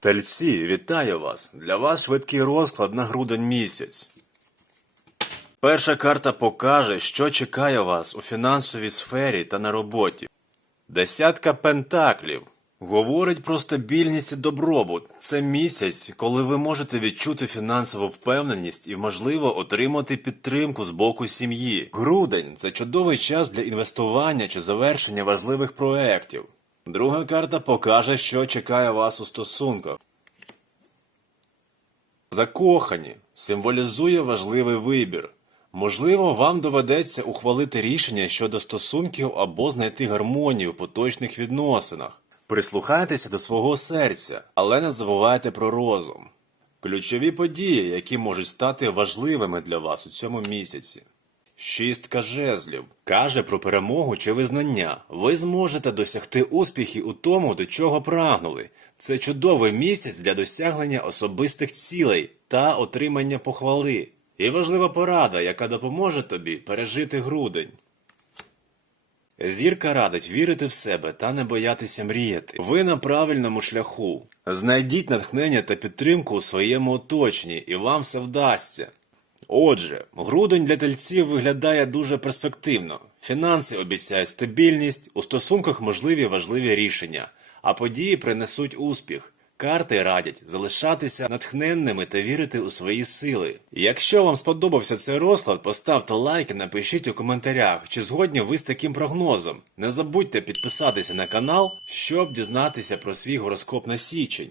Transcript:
Тельці, вітаю вас! Для вас швидкий розклад на грудень місяць. Перша карта покаже, що чекає вас у фінансовій сфері та на роботі. Десятка пентаклів говорить про стабільність і добробут. Це місяць, коли ви можете відчути фінансову впевненість і, можливо, отримати підтримку з боку сім'ї. Грудень це чудовий час для інвестування чи завершення важливих проєктів. Друга карта покаже, що чекає вас у стосунках. Закохані символізує важливий вибір. Можливо, вам доведеться ухвалити рішення щодо стосунків або знайти гармонію в поточних відносинах. Прислухайтеся до свого серця, але не забувайте про розум. Ключові події, які можуть стати важливими для вас у цьому місяці. Шістка жезлів каже про перемогу чи визнання. Ви зможете досягти успіхів у тому, до чого прагнули. Це чудовий місяць для досягнення особистих цілей та отримання похвали. І важлива порада, яка допоможе тобі пережити грудень. Зірка радить вірити в себе та не боятися мріяти. Ви на правильному шляху. Знайдіть натхнення та підтримку у своєму оточенні, і вам все вдасться. Отже, грудень для тельців виглядає дуже перспективно. Фінанси обіцяють стабільність, у стосунках можливі важливі рішення, а події принесуть успіх. Карти радять залишатися натхненними та вірити у свої сили. Якщо вам сподобався цей розклад, поставте лайк і напишіть у коментарях, чи згодні ви з таким прогнозом. Не забудьте підписатися на канал, щоб дізнатися про свій гороскоп на січень.